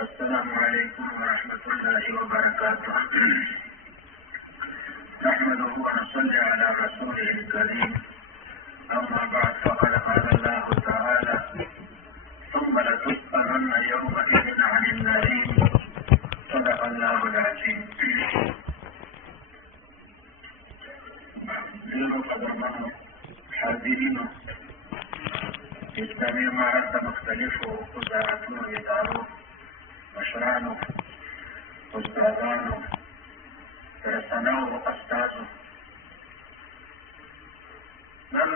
السلام عليكم ورحمة الله وبركاته. نحمده ونصلي على رسوله الكريم. أما بعد فقد قال الله تعالى: ثم لتسألن يومئذ عن النعيم. صدق الله العظيم. ډېرو قدرمنو حاضرینو، اسلامي امارت د مختلفو وزارتونو، ادارو، مشرانو، استادانو، رسناو، استازو، نن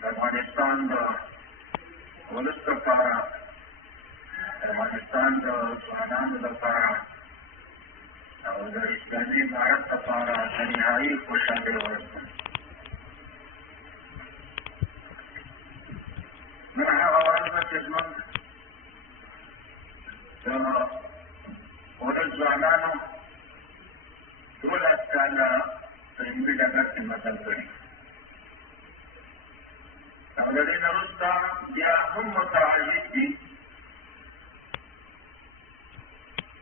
د افغانستان د ولس لپاره، د افغانستان د ځوانانو لپاره او د اسلامي امارت لپاره د نهایي خوشحالۍ ورځ ده. نن هغه ورځ ده چې زموږ د ولس ځوانانو 12 کاله په علمي ډګر کې مزل کړي او د دې نه وروسته بیا هم متعهد دي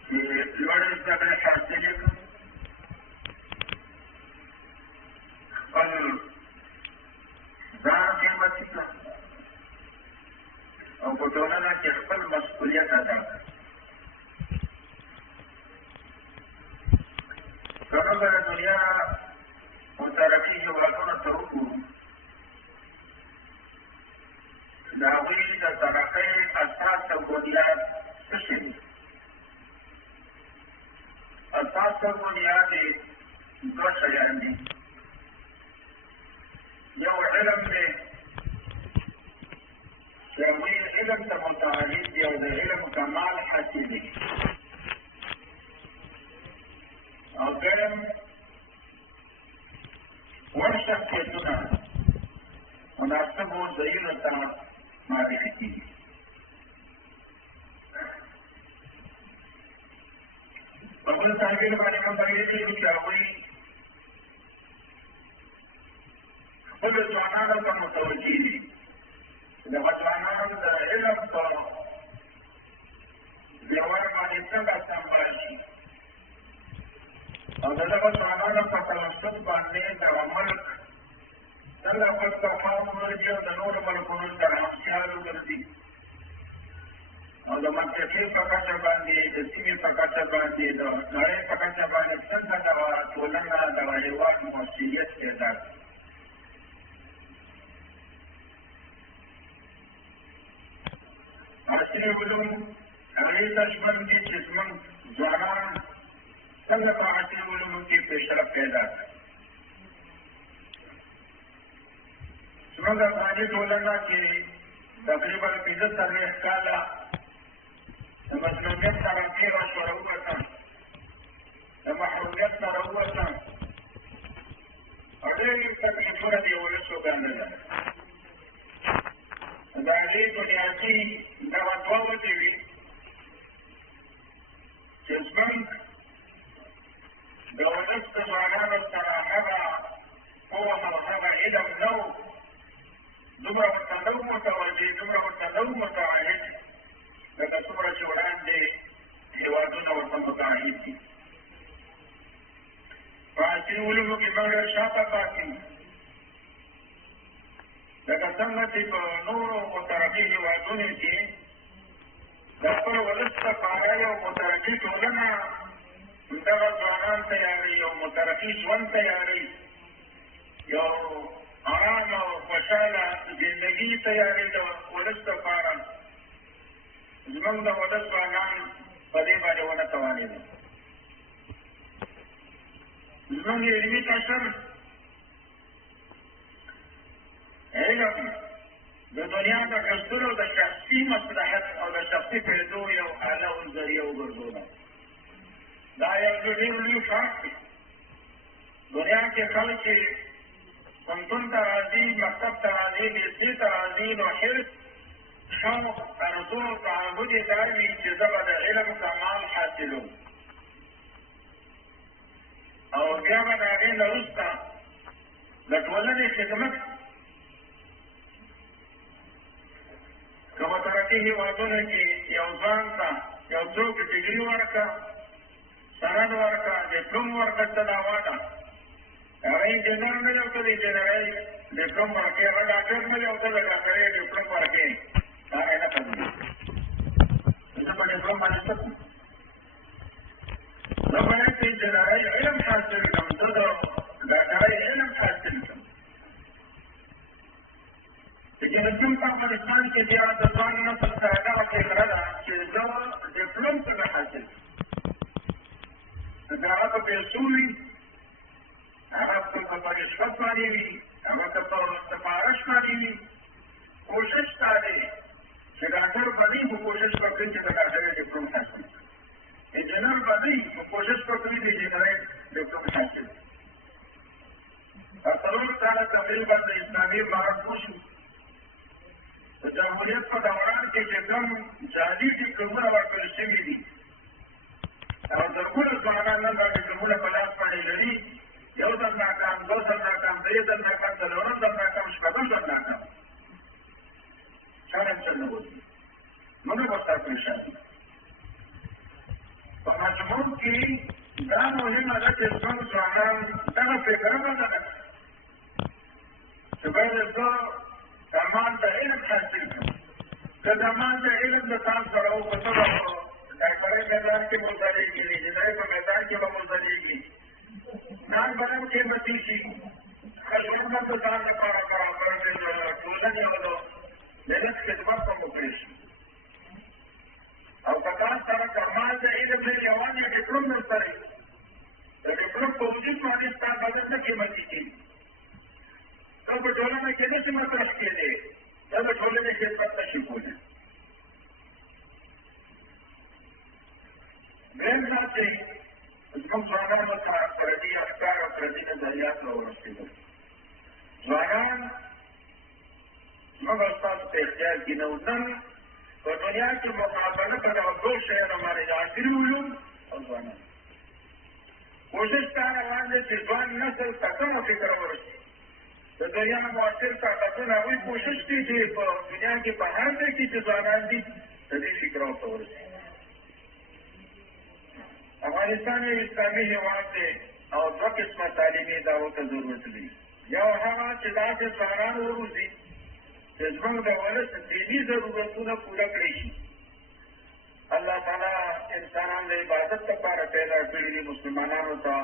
چې لوړې زده کړې حاصلې کړي، خپل ځان قیمتي کړي او په ټولنه کې خپل مسؤلیت ادا کړي. که موږ د دنیا مترقي هېوادونو ته وګورو، د هغوی د ترقۍ اساس او بنیاد څه شی دی؟ اساس او بنیاد یې دوه شیان دي. یو علم دی چې هغوی علم ته متعهد دي او د علم کمال حاصلوي، او دویم وړ شخصیتونه مناسبو ځایونو ته معرفي کېږي. په بل تعبیر باندې موږ پوهېږو چې هغوی خپلو ځوانانو ته متوجه دي، دغه ځوانان د علم په ډګر باندې څنګه سمبال شي او د دغه ځوانانو په تلفظ باندې دغه ملک څنګه خپل تمام ورځي او د نورو ملکونو سره همخیال وګرځي او د منطقې په کچه باندې، د سیمې په کچه باندې، د نړۍ په کچه باندې څنګه دغه ټولنه، دغه هېواد موثریت پیدا کړي. عصري علوم هغې ته ژمن دي چې زموږ ځوانان څنګه په عصري علومو کې پیشرفت پیدا کړي. زموږ افغاني ټولنه کې تقریبا 15 کاله د مظلومیت سره تېره شوه، راووتم، د محرومیت نه راووتم او ډېر تکلیفونه د ولس وګالله. د هغې بنیادي دغه دوه وجې وي چې زموږ د ولس د ځوانانو سره هغه پوهه او هغه علم نه و، دومره ورته نه و متوجه، دومره ورته نه و متعهد لکه څومره چې وړاندې هېوادونه ورته متعهد دي. په عصري علومو کې موږ ډېر شاته پاتې یو، لکه څنګه چې په نورو مترقي هېوادونو کې د خپل ولس لپاره یو مترقي ټولنه دغه ځوانان تیاروي، یو مترقي ژوند تیاروي، یو ارام او خوشحاله زندګي تیاروي د ولس لپاره. زموږ د ولس ځوانان په دې باندې ونه توانېدل. زموږ علمي قشر علم د دنیا د ګرځولو د شخصي مصلحت او د شخصي فایدو یو اله او ذریعه وګرځوله. دا یو ډېر لوی فرق دی. دنیا کې خلک چې پوهنتون ته راځي، مکتب ته راځي، لیسې ته راځي، نو حرص، شوق، ارزو او تعهد یې دا وي چې زه به د علم کمال حاصلوم او بیا به د هغې نه وروسته د ټولنې خدمت که مترقي هېوادونو کې یو ځوان ته یو څوک ډګري ورکړه سند ورکړه ډیپلوم ورکړه ته دا واټه هغه انجینر نه یو ته د انجینرۍ ډیپلوم ورکړي هغه ډاکټر نه یو ته د ډاکټرۍ ډیپلوم ورکړي دا نه کوي زه په ډیپلوم باندې څه کوم زه باید د انجینرۍ علم حاصل کړم زه د ډاکټرۍ علم حاصل کړم چې کوم په افغانستان کې بیا د ځوان نسل سره دغه فکره ده چې زه ډیپلوم څنګه حاصل کړم هغه په پیسو وي هغه په رشوت باندې وي هغه په سفارش باندې وي کوشش دا دی چې ډاکټر به نه په کوشش وکړي چې د ډاکټرۍ ډیپلوم حاصل کړي انجینر به نه په کوشش وکړي د انجینرۍ ډیپلوم حاصل کړي څلور کاله تقریبا د اسلامي امارت وشو د جمهوریت په دوران کې ډیپلوم جعلي ډیپلومونه ورکړل شوي دي او زرګونه ځوانان نن دا ډیپلومونه په لاس باندې لري یو ځل ناکام دوه ځل ناکام درې ځل ناکام څلورم ځل ناکام شپږم ځل ناکام چا هم څه نه وایي موږ ورته پریشان دي په مجموع کې دا مهمه ده چې زموږ ځوانان دغه فکره ولري چې باید زه درمان د علم حاصل کړم که درمان د علم د تاسو سره وکړم ډاکټرۍ میدان کې مزدلېږي انجینرۍ په میدان کې به مزدلېږي نان بدن کې به تېر شي ښه ژوند به د ځان لپاره برابر د ټولنې او د ملت خدمت به وکړی شي او که تاسو سره درمان د علم نه یوازې ډیپلوم درسره وي د ډیپلوم په وجود باندې ستا بدن نه قیمتي کېږي ته په ټولنه کې نشي مطرح کېدی ته د ټولنې خدمت نشي کولی دویم دا چې زموږ ځوانانو ته پردي افکار او پردي نظریات راورسېدل ځوانان زموږ او ستاسو په اختیار کې نه وو نن په دنیا کې مقابله په دغه دوه شیانو باندې د عصري علوم او ځوانان کوشش دا روان دی چې ځوان نسل ته کومه فکره ورسي د دنیا معاصر طاقتونه هغوی کوشش کوي چې په دنیا کې په هر ځای کې چې ځوانان دي د دې فکرو ته ورسي افغانستان یو اسلامي هېواد دی او دوه قسمه تعلیمي ادارو ته ضرورت لري یو هغه چې داسې ځوانان وروزي چې زموږ د ولس دیني ضرورتونه پوره کړی شي الله تعالی انسانان د عبادت لپاره پیدا کړي دي مسلمانانو ته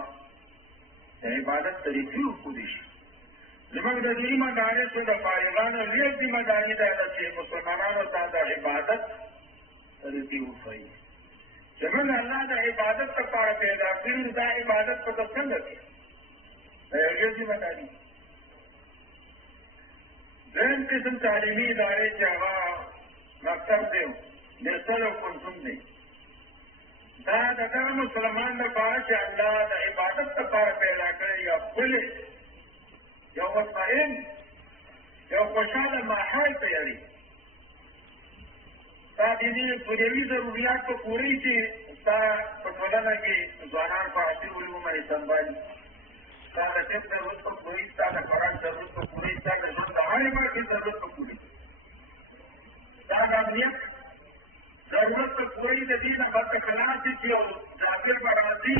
د عبادت طریقې وښودي شي زموږ د دیني مدارسو د فارغانو لویه ذمهداري دا ده چې مسلمانانو ته د عبادت طریقې وښایي زموږ الله د عبادت لپاره پیدا کړي دا عبادت په څنګه دی د یوې ذمهداري دویم قسم تعلیمي ادارې چې هغه مکتب دی مرسل او کنزوم دی دا د هغه مسلمان لپاره چې الله د عبادت لپاره پیدا کړی یا ښکلې یو مطمئن یو خوشحاله ماحول تیاري دا دیني دنیوي ضروريات په پورې چې ستا په ټولنه کې ځوانان په عصري علومو باندې سنبالي ستا د طب ضرورت په پورې ستا د خوراک ضرورت په پورې ستا د ژوند د هرې برخې ضرورت په پورې ستا د امنیت ضرورت په پورې د دې نه بد خلاص دي چې یو ذاکر به راځي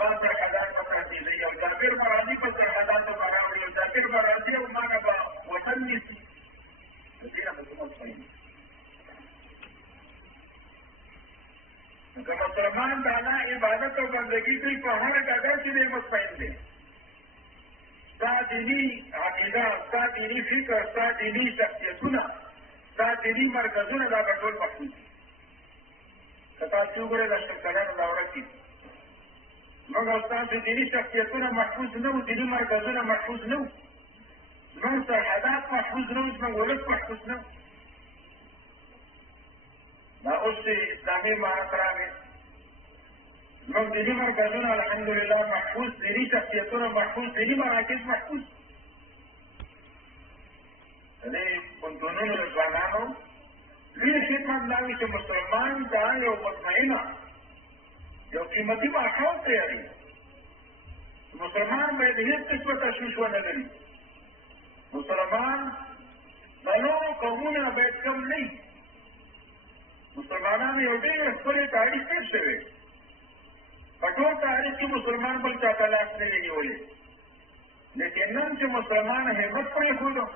ما سرحدات په تهدیدوي یو ذاکر به راځي په سرحداتو به راوړي یو ذاکر به راځي او ما نه به وطن نیسي د دې نه به زه مطمئن یم که مسلمان د الله عبادت او بندګي کوي په هر ډګر کې دی مطمئن دی ستا دیني عقیده ستا دیني فکر ستا دیني شخصیتونه ستا دیني مرکزونه دا به ټول محفوظ دي که تاسو وګورئ د شل کلنو دوره کې زموږ او ستاسو دیني شخصیتونه محفوظ نه وو دیني مرکزونه محفوظ نه وو زموږ سرحدات محفوظ نه وو زموږ ولس محفوظ نه وو دا اوس چې اسلامي امارت راغی زموږ دیني مرکزونه الحمدلله محفوظ دیني شخصیتونه محفوظ دیني مراکز محفوظ د دې پوهنتونونو د ځوانانو لوی خدمت دا وي چې مسلمان دا یو مطمئنه یو قیمتي ماحول تیاروي مسلمان باید هېڅ قسمه تشویش ونه لري مسلمان د نورو قومونه باید کم نه وي مسلمانانو یو ډېر ښکلی تاریخ تېر شوی. په ټول تاریخ کې مسلمان بل چا ته لاس نه دی نیولی. لیکن نن چې مسلمان همت پرېښودو،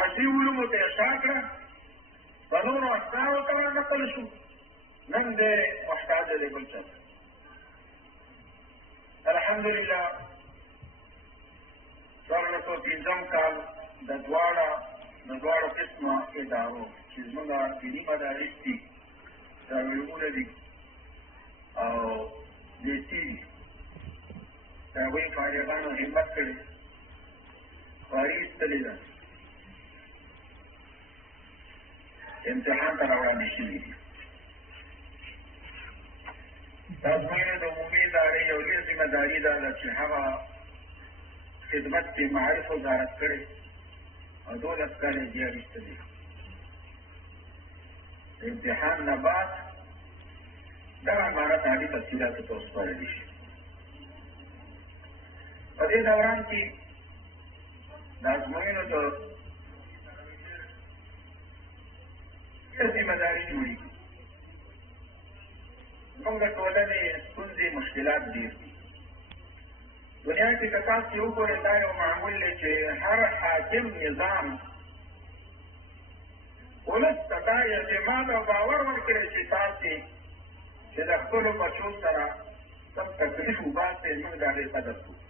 عصري علومو ته یې شا کړه، په نورو افکارو ته ورنقل شو، نن دی محتاج دی بل چا ته. الحمدلله 1405 کال د دواړو قسمه ادارو چې زموږ دیني مدارس دي، دارالعلومونه دي او دیسي دي، د هغوی فارغانو همت کړی، خواري ایستلې ده، امتحان ته راوړاندې شوي دي. دا زموږ د عمومي ادارې یو ډېر ذمه داري دا ده چې هغه خدمت کې معارف وزارت کړی او 12 کال یې بیا ایستلي. د امتحان نه بعد دغه امانت عالي تفصیلاتو ته وسپارلی شي. په دې دوران کې د ازموینو د ذمه داري جوړېږي. زموږ د ټولنې ستونزې مشکلات ډېر دي. دنیا کې که تاسې وګورئ دا یو معمول دی چې هر حاکم نظام ولس ته دا اعتماد او باور ورکړی چې تاسې چې د خپلو بچو سره کوم تکلیف وباسئ، موږ د هغې قدر کوو.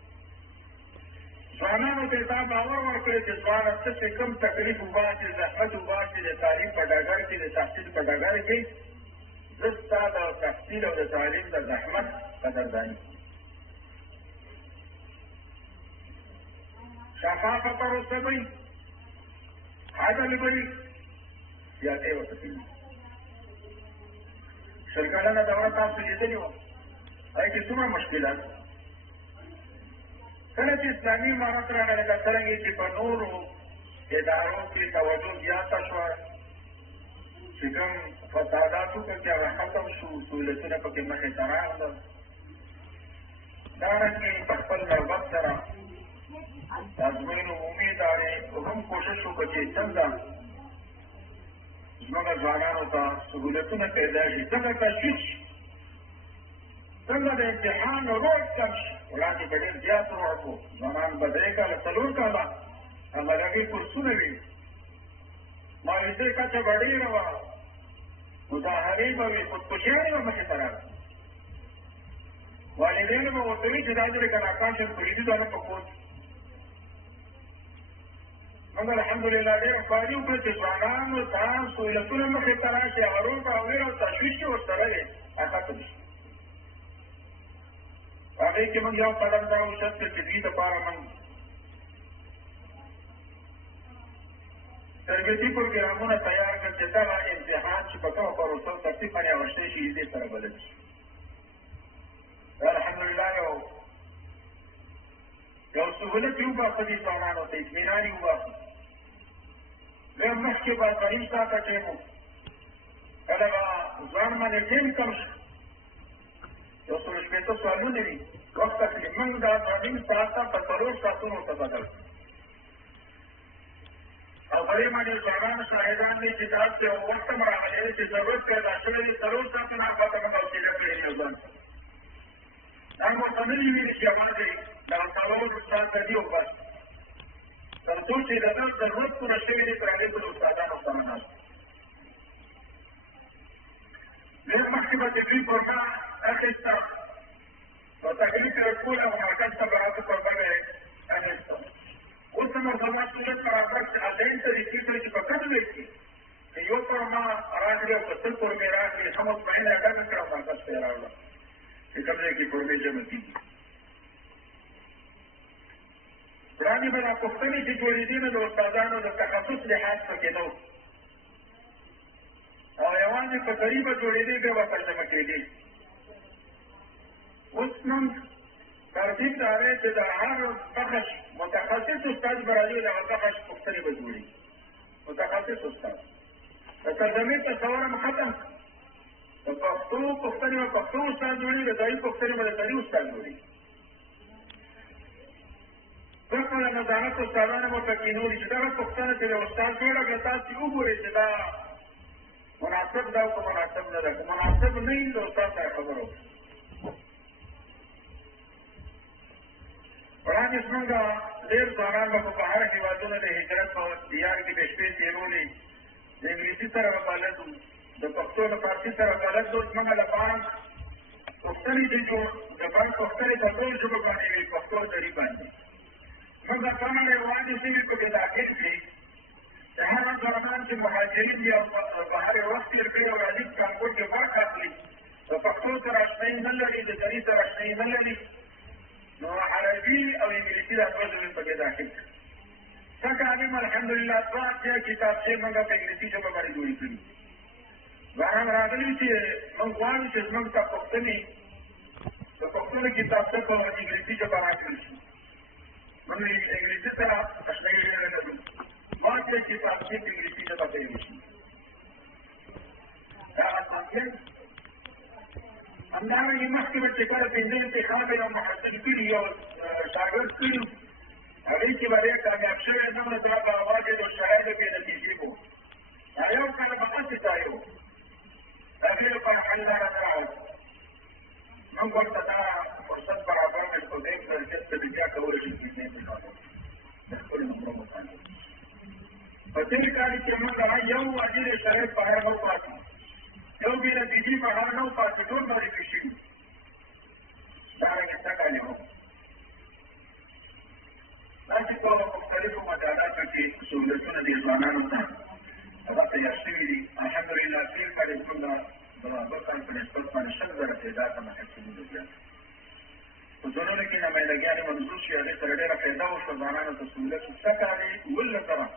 ځوانانو ته دا باور ورکړی چې ځوانه ته چې کوم تکلیف وباسې، زحمت وباسې د تعلیم په ډګر کې، د تحصیل په ډګر کې، زه ستا د تحصیل او د تعلیم د زحمت قدرداني کوم. شفافه پروسه به وي، عدل به وي، زیاتې ورته کوي. 20 کلنه دوره تاسو لیدلې وه، هغې کې څومره مشکلات. کله چې اسلامي امارت راغلی، لکه څرنګه چې په نورو ادارو کې توجه زیاته شوه، چې کوم فسادات وکړل چې هغه ختم شو، سهولتونه پکې مخې ته راغلل. دارنګې په خپل نوبت سره د ازموینو عمومي ادارې هم کوشش وکړه چې څنګه زموږ ځوانانو ته سهولتونه پیدا شي، څنګه تشویق شي، څنګه د امتحان روډ کم شي. وړاندې به ډېر زیات روډ و، ځوانان به 3 کاله 4 کاله عملوي کورسونه وي، مایوسۍ کچه به ډېره وه، مظاهرې به وي، خودکشیانې به مخې ته راغلې. والدینو به ورته وي چې دا ځل که ناکام شم کلیدي دا نه په کور کې. موږ الحمدلله ډېره خواري وکړه چې ځوانانو ته سهولتونه مخې ته راشي، هغه روډ او ویر او تشویش چې ورسره دی هغه ختم شي. هغې کې موږ یو قدم دا اوچت کړ چې دوی دپاره موږ تربیتي پروګرامونه تیار کړل چې دغه امتحان چې په کومه پروسه ترتیب باندې اغوښتی شي دې سره بلد شي. دا الحمدلله یو سهولت یې وباسه دې ځوانانو ته، اطمینان یې وباسه. بیا مخکې به 3 ساعته ټیم و، کله به ځوان باندې ټیم کم شو، 160 سوالونه وي، وخت تکلیف. موږ دا 3 ساعته په 4 ساعتونو ته بدل کړو. او په دې باندې ځوانانو شاهدان دي چې تاسو یو وخت هم راغلی دی چې ضرورت پیدا شوی دی 4 ساعتونه هغه ته موږ حوصله کړې یو ځان دا مو ورته نه دي ویلي چې یوازې دغه 4 ساعته دي او بس، تر څو چې د ده ضرورت پوره شوی دی تر هغې بلو استادانو سره ناست. ډېر مخکې به چې دوی فورمه اخېسته، په تکلیف یې ټول هغه مرکز ته به راته فورمه به یې اخېسته. اوس هم ورته مسؤلیت برابر عدالین طریقې کړی چې په کوم ځای کې چې یو فورمه راغلي او که 100 فورمې راغلي، ښه مطمئن یې ډډه کړه او مرکز ته یې راوړه چې کوم ځای کې فورمې جمع کېږي. وړاندې به دا پوښتنې چې جوړېدې نو د استادانو د تخصص لحاظ پکې نه و، او یوازې په ذریعه به جوړېدې، بیا به ترجمه کېدې. اوس نن ترتیب دا دی چې د هر بخش متخصص استاد به راځي، د هغه بخش پوښتنې به جوړېږي. متخصص استاد د ترجمې تصور هم ختم، د پښتو پوښتنې به پښتو استاد جوړېږي، د ځایي پوښتنې به د ځایي استاد جوړېږي. دغه د نظارت استادانو به پکې نوري چې دغه پوښتنه چې د استاد جوړه کړه، تاسې وګورئ چې دا مناسب دا او که مناسب نه ده، که مناسب نه وي د استاد سره خبره وکړه. وړاندې زموږ ډېر ځوانان به په بهر هېوادونو د هجرت په دیار کې د شپې تېرولې، د انګلیسي سره به بلد وو، د پښتو د فارسي سره بلد وو. زموږ د بانک پوښتنې چې د بانک پوښتنې په ټول ژبو باندې وي، پښتو دري باندې. زموږ ځوانان روانې سوي په کې داخل کړي، د هغه ځوانان چې مهاجرین دي او بهر وخت تېر کړي او راځي په کانکور کې برخه اخلي، د پښتو سره اشنایي نه لري، د دري سره اشنایي نه لري، نو عربي او انګلیسي دا دوه ژبې پکې داخل کړي. ښه تعلیم الحمدلله دوه اتیا کتابچې موږ په انګلیسي ژبه باندې جوړې کړي. ځوانان راغلي چې موږ غواړو چې زموږ ته پوښتنې د پښتو کتابچه په انګلیسي ژبه راکړل شي. موږ انګلیسي سره اشنایي ډېره لرو، دوه اتیا کتابچې په انګلیسي ژبه کولی شي. دا اساسي همدارنګې مخکې به چې کله پنځه انتخاب یو محصل کړي یو شاګرد کړي، هغوی کې به ډېر کامیاب شوی نه وو، دا به یوازې د شرایطو بې نتیجې وو. دا یو کال به هسې ځای وو، د هغې لپاره حل لاره نه راوړه. موږ ورته دا فرصت برابر کړ په دې ظرفیت کې بیا کولی شي کیسې وکړو د خپلو نمرو باندې. په تېر کال کې موږ یو واجب شرایط بهر نه وپاتې، یو بې نتیجې بهر نه وپاتې، ټول معرفي شوي. دارنګې څه کال وو داسې په مختلفو مجالاتو کې سهولتونه دې ځوانانو ته هغه تیار شوي دي. الحمدلله تېر کال یې زموږ د بل کال په نسبت باندې 100,000 تعداد ته محصلینو زیات په ځوانانو کې نمایندګیانې منظور شي، هغې سره ډېره فایده وشوه، ځوانانو ته سهولت شو. څه کال یې 12,000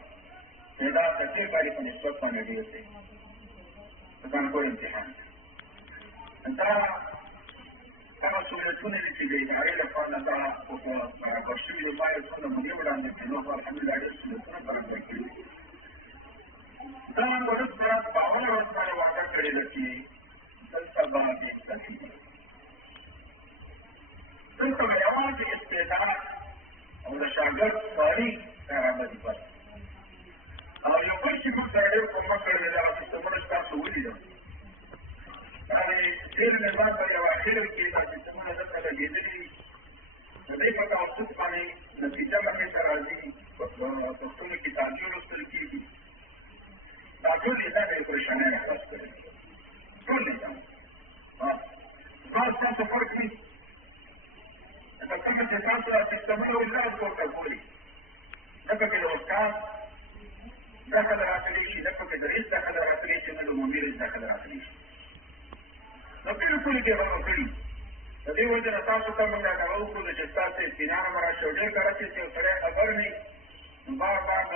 تعداد د تېر کال په نسبت باندې ډېر دی د کانکور امتحان. دا هغه سهولتونه دي چې د ادارې لخوا نه دا برابر شوي دي. باید څومره مونږ وړاندې کړو، خو الحمدلله ډېر سهولتونه برابر کړي دي. دا ورځ په ورځ باور ورسره وعده کړې ده چې دلته به بېعزتي وي، دلته به یوازې استعداد او د شاګرد خواري برابر دي بس. او یو بل چې موږ سره ډېر کومک کړی دی، دغه سیستمونه چې تاسو ولیدل، تېر نظام په یو اخر کې دا سیستمونه دلته لګېدلي دي، د دې په توسط باندې نتیجه مخې ته راځي، په پښتنو کې تعلیم لوستل کېږي. دا ټول نظام یې پرېشانۍ نه خلاص کړی، ټول نظام بعض تاسو فرق نه لکه څنګه چې تاسو دا سیستمونه ولاړ پورته بولي، نه پکې د استاد دخل راتلی شي، نه پکې د رئیس دخل راتلی شي، نه د عمومي رئیس دخل راتلی شي. نو بالکل کې به مو کړي. د دې وجه نه تاسو ته موږ دغه وکړو چې ستاسو اطمینان به راشي. ډېر کله چې یو سړی خبر نه وي نو بار بار د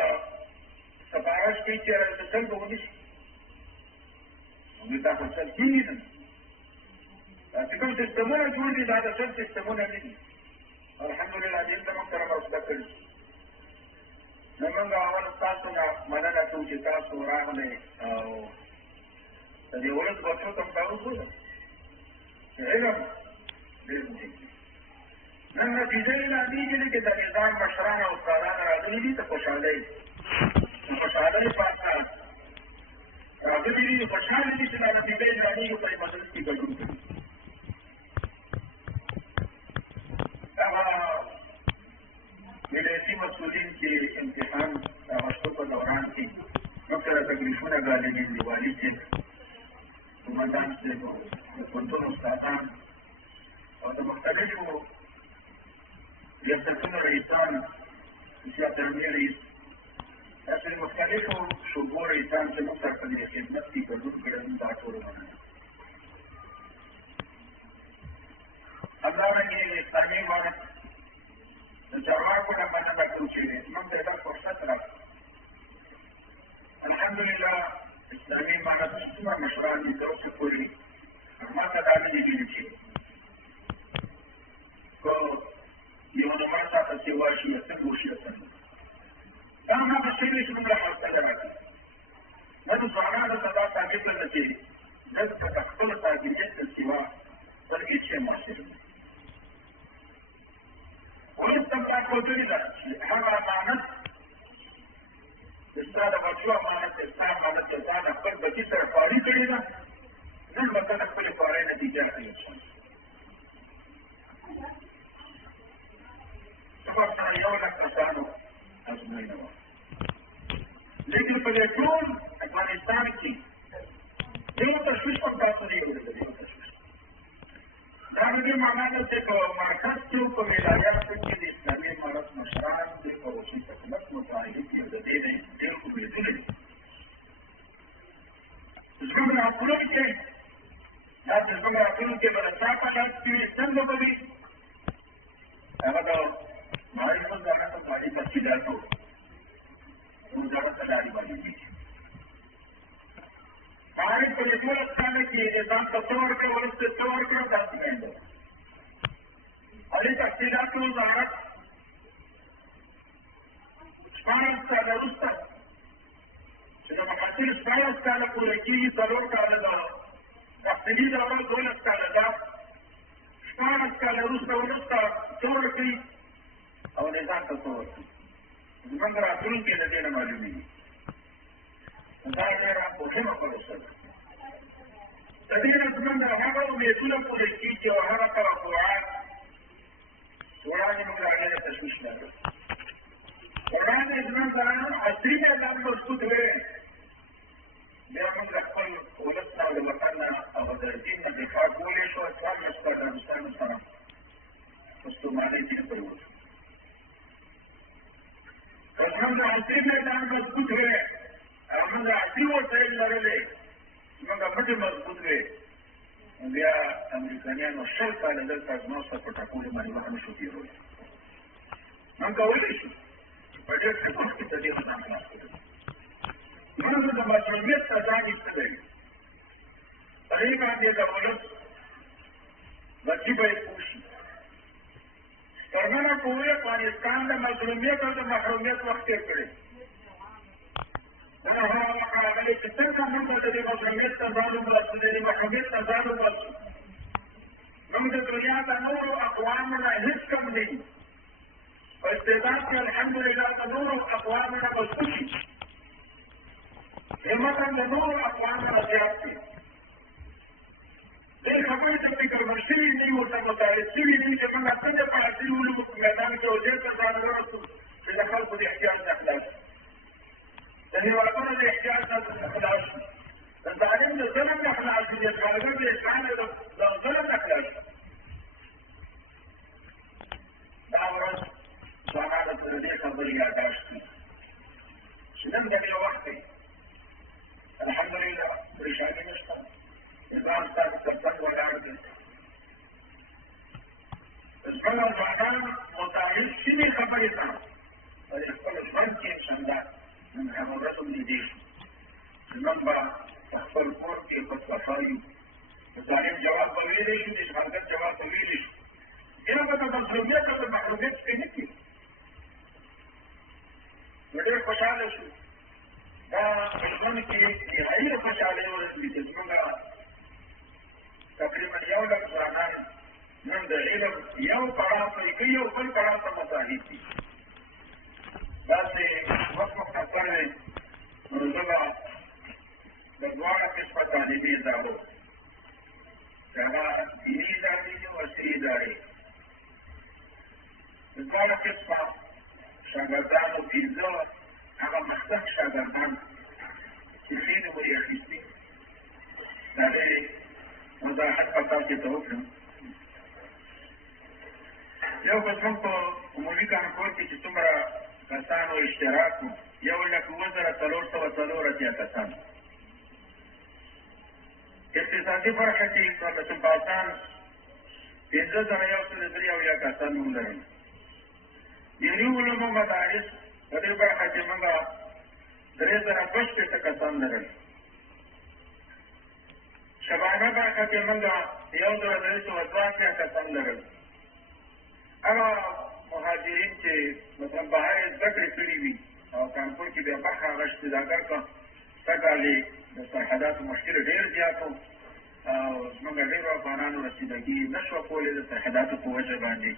سفارش کوي چې د چل به ونه شي، موږ دا خو چل کېږي نه. چې کوم سیستمونه جوړ دي دا د چل سیستمونه نه دي. الحمدلله دې ته موږ سره مرسته کړې. نو موږ اول ستاسو نه مننه کوو چې تاسو راغلئ او د دې ولس بچو ته مو وګوره چې علم ډېر مهم دی. نن نتیجه یې لامېږي چې د نظام مشران او استادان راغلي دي، د خوشحالۍ په اساس راغلي دي، خوشحاله دي چې دا نتیجه یې لامېږي په مجلس کې ګډون کوي. هغه ولایتي مسؤلین چې امتحان راوستو په دوران کې موږ سره تکلیفونه ګاللي دي، والي صاحب، قومندان صاحب، د پوهنتون استادان او د مختلفو ریاستونو رئیسان، سیاست علمي رئیس، داسې مختلفو شعبو رئیسان چې موږ سره په دې خدمت کې ګډون کړی دي، دا ټول مننه. همدارنګې د اسلامي امارت د چارواکو نه مننه کوو چې موږ ته دا فرصت راکړ. الحمدلله اسلامي امارت څومره مشران دي تر اوسه پورې ما ته دا نه دي ویلي چې که یو نمبر تاته سیوا شي یا څنګه وشي یا څنګه. دا هغه شی دی چې موږ له حوصله راکړي. ما د ځوانانو ته دا ثابت کړه چې دلته د خپلو تاجریت نه سوا بل هېڅ شی مؤثر نه دی. وروسته مو دا کوتلې ده چې هغه امانت د ستا د بچو امانت دی، ستا امانت دی، تا د خپل بچي سره په اړیکه څنګه به وي هغه د مالي وزارت او مالي تفصیلاتو وزارت اداري باندې دي مالي په دې ټول ځای کې ځان ته څو ورکړه ورسته څو ورکړه تاسو نه مالي تفصیلاتو وزارت شپاړس کاله وروسته چې د محصل 14 کاله پوره کېږي 4 کاله ده تحصیلي دوره 12 کاله ده 14 کاله وروسته څه ورکوي او نظام ته څه ورکوي زموږ راتلونکی د دې نه معلومېږي دا ډېره مهمه پروسه ده د دې نه زموږ هغه امیدونه پوره کېږي او هغه توقعات وړاندې موږ هغې ته تشویش نه کړو وړاندې زموږ عصري نظام مضبوط وی بیا موږ د خپل ولس نه او د وطن نه او د دین نه دفاع کولی شو څوارلس کاله سره په ستومانۍ کې پرېوځو که زموږ د عصري نظام مضبوط وی او موږ د عصري وسایل لرلې زموږ مټې مضبوط وی بیا امریکایانو 100 کاله دلته زما سره په ټاکلو باندې وخت نه شو تېرولی موږ کولی شو په ډېر ښه وخت کې د دې ځان خلاص کړو موږ د مشروعیت ته ځان ایستلی په دې باندې د ولس بچي به یې پوه شي څرګنده کوي افغانستان د مظلومیت او د محرومیت وخت تېر کړی دا هغه وخت راغلی چې څنګه موږ د دې مظلومیت نه ځان وباسو د دې محرومیت نه ځان وباسو موږ د دنیا د نورو اقوامو نه هېڅ کم نه یو په استعداد کې الحمدلله د نورو اقوامو نه مضبوط شي همت هم د نورو اقوامو نه زیات دی دې خبرې ته فکرمند شوي نه یو ورته متعرض شوي نه چې موږ څنګه په عصري علومو په میدان کې او دې ته ځان ورسو چې د خلکو د احتیاج نه خلاص شي د هېوادونو د احتیاج نه خلاص شي د ظالم د ظلم نه خلاص شي د کارګر د احسان د ظلم نه خلاص شي دا ورځ ځوانانو ته د دې خبرې یاداشت کړي چې نن د دې وخت دی الحمدلله پریشاني نشته نظام ستاسو تر څنګ ولاړ دی زموږ ځوانان متعهد شوي خبرې ته په خپل ژوند کې انشاءالله نن هغه ورځ هم لیدې شو چې موږ به په خپل کور کې په صفا یو د ظالم جواب به ویلی شو د شهادت جواب به ویلی شو بیا به د مظلومیت او د محرومیت څخه نه کېږي نو ډېر خوشحاله شو دا په ژوند کې نهایي خوشحالۍ ورسېږي چې زموږ تقریبا 1 لک ځوانان نن د علم یو پړاو پرې کوي او بل پړاو ته متعهد دي داسې وخت مختصر دی نو زه به د دواړه قسمه تعلیمي ادارو چې هغه دیني ادارې دي او عصري ادارې د دواړه قسمه شاګردانو 15 هغه مخصوص شاګردان چې ښې نمرې اخیستي د هغې وضاحت په تاسو ته وکړم یو خو زموږ په عمومي کانکور کې چې څومره کسانو اشتراک و 1,04,404 کسان اقتصادي برخه کې نصب پاسان 15,103 کسان موږ لرل دیني علومو مدارس په دې برخه کې موږ 3,062 کسان لرل شبانه برخه کې موږ 1,302 کسان لرل هغه مهاجرین چې مثلا بهر زده کړې کړي وي او کانکور کې بیا برخه اخیستې دا کار که سږکال د سرحداتو مشکل ډېر زیات و او زموږ ډېرو افغانانو رسیدګي نه شوه کولی د سرحداتو په وجه باندې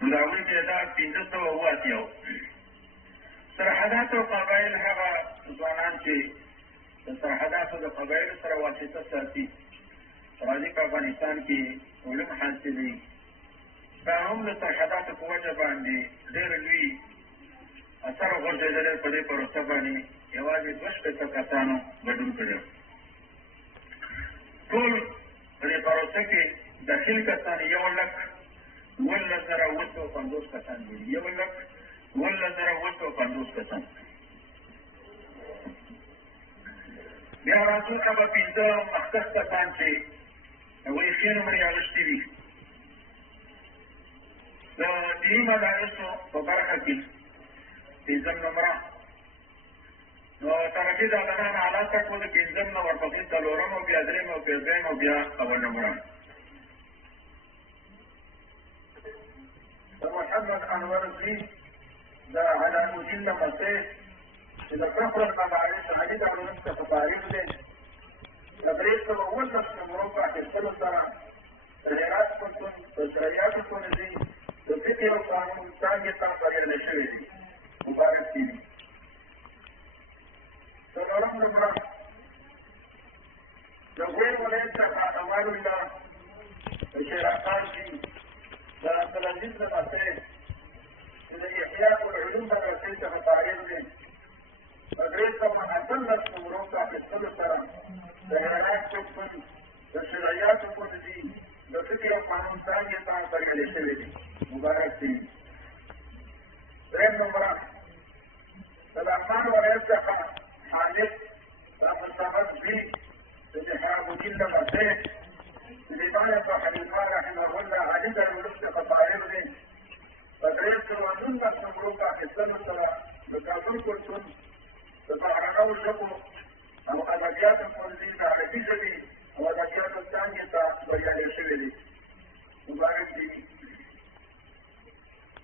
نو د هغوی تعداد 1580 سرحداتو قبایل هغه ځوانان چې د سرحداتو د قبایلو سره واسطه ساتي راځي په افغانستان کې علوم حاصلوي دا هم د سرحداتو په وجه باندې ډېر لوی اثر وغورځېدلی په دې پروسه باندې یوازې 2 کسانو ګډون کړی ټول په دې پروسه کې داخل کسان 1,12,250 کسان دي 1,12,250 کسان بیا راځو هغه 15 مختص کسان چې هغوی ښې نومرې اخیستې وي. د دیني مدارسو په برخه کې پنځم نمره نو ترقي د ادنان حالات ته کړو، د پنځم نه ورپسې څلورم او بیا درېم او بیا دویم او بیا اول نمره. د محمد انور زی د علام الدین لمسی چې د فخر المدارس علي د علوم څخه فارغ دی، د 319 نمرو په اخیستلو سره د هرات پوهنتون د شریعت پوهنځي د فقه او قانون څانګې ته بریالی شوی دی. مبارک دي. څلورم نمره د غویر ولایت څخه امان الله د شیراخان جي د عبدالعزیز لمسی چې د احیاء العلوم مدرسې څخه فارغ دی، د 318 نمرو په اخیستلو سره د هرات پوهنتون د شرعیاتو پوهنځي د فقه او قانون څانګې ته بریالی شوی دی. مبارک دي. درېیم نمره د لغمان ولایت څخه حامد د عبدالصمد زی د محراب الدین لمسی چې د امام ابو حنیفه رحمه الله علي د علوم څخه فارغ دی، په 319 نمرو په اخیستلو سره د کابل پوهنتون د بهرنیو ژبو او ادبیاتو پوهنځي د عربي ژبې او ادبیاتو څانګې ته بریالی شوی دی. مبارک دي.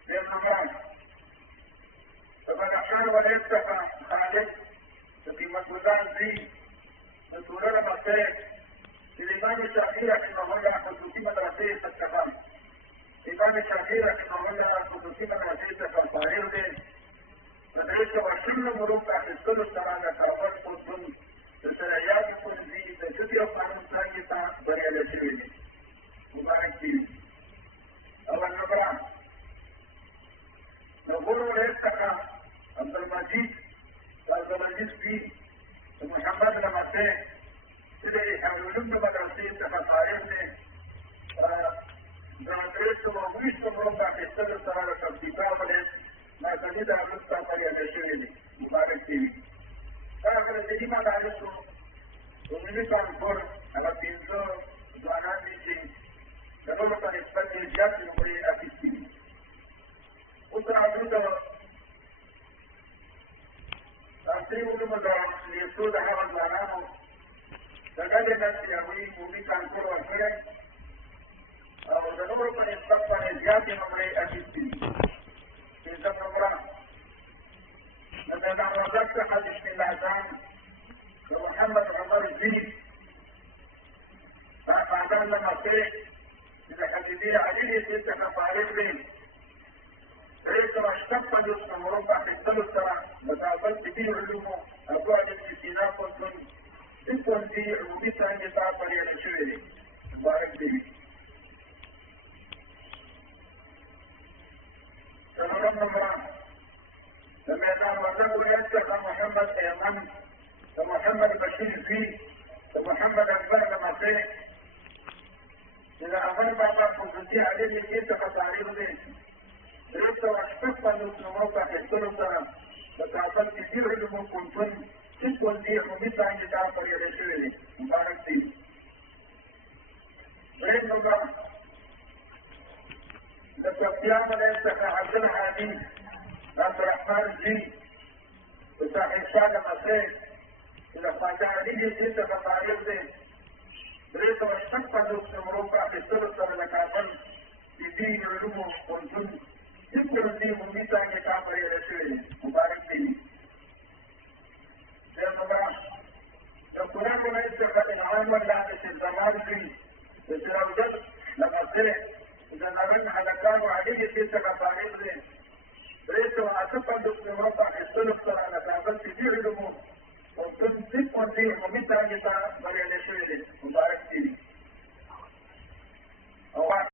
درېیم نمره د بدخشان ولایت څخه خالد د قیمتګزار زی د توره لمسی چې د امام شافعي رحمه الله خصوصي مدرسې څخه امام شافعي رحمه الله خصوصي مدرسې څخه فارغ دی، د 320 نمرو په اخیستلو سره د کابل پوهنتون د شرعیاتو پوهنځي د فقه او قانون څانګې ته بریالی شوی دی. مبارک دي. اول نمره د غور ولایت څخه عبدالمجید د عبدالعزیز زی د محمد لمسی چې د احیاء العلوم د مدرسې څخه فارغ دی، د 319 نمرو په اخیستلو سره د پکتیکا ولایت مرکزي دارالعلوم ته بریالی شوی دی. مبارک دي. دغه د دیني مدارسو عمومي کانکور هغه 15 ځوانان دي چې د نورو په نسبت ډېرې زیاتې نمرې اخیستې دي. اوس راځو د عصري علومو د لیسو د هغه ځوانانو د ډلې نه چې هغوی عمومي کانکور ورکړی او د نورو په نسبت باندې زیاتې نمرې اخیستې دي. پنځم نمره د میدان وردګ څخه بسم الله جان د محمد عمر زی د احمدان لمسی چې د حبیبي علي لیسې څخه فارغ دی، 356 نمرو په اخیستلو سره د کابل طبي علومو ابو علي بن سینا پوهنتون طب پوهنځي عمومي څانګې ته بریالی شوی دی. مبارک دي. څلورم نمره د میدان وردګ ولایت څخه محمد ایمن د محمد بشیر زی د محمد اکبر لمسی چې د احمد بابا خصوصي علي لیسې څخه فارغ دی، 358 نمرو په اخیستلو سره د کابل طبي علومو پوهنتون طب پوهنځي عمومي څانګې ته بریالی شوی دی. مبارک دي. درېیم نمره د پکتیا ولایت څخه عبدالحمید د عبدالرحمن زی د صاحب شاه لمسی چې د خواجه علي لیسې څخه فارغ دی، 356 نمرو په اخیستلو سره د کابل طبي علومو پوهنتون طب پوهنځي عمومي څانګې ته بریالی شوی دی. مبارک دي. درېیم نمره د کونړ ولایت څخه انعام الله د شیرزمان زی د سراجل لمسی د نرنګ هلکانو علي لیسې څخه فارغ دی، 358 نمرو په اخیستلو سره د کابل طبي علومو پوهنتون طب پوهنځي عمومي څانګې ته